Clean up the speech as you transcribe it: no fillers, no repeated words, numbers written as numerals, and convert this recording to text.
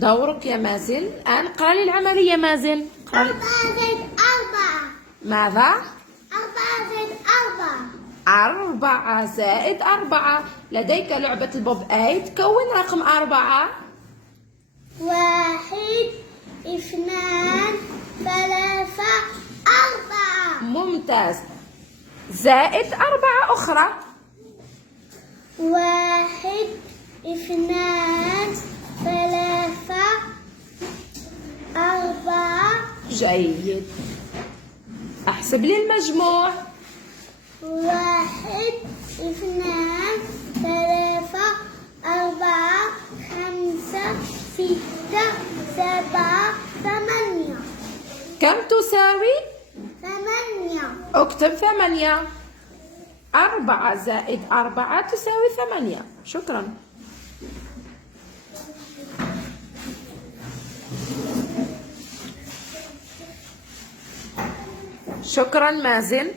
دورك يا مازن. الآن اقرأ لي العملية مازن. 4 زائد 4. ماذا؟ 4 زائد 4. 4 زائد 4. لديك لعبة البوب 8. كون رقم 4. 1 2 3 4. ممتاز. زائد 4 أخرى. 1 2 3 4. جيد. احسب لي المجموع. 1 2 3 4 5 6 7 8. كم تساوي؟ 8. اكتب 8. 4 زائد 4 تساوي 8. شكرا. شكرا مازن.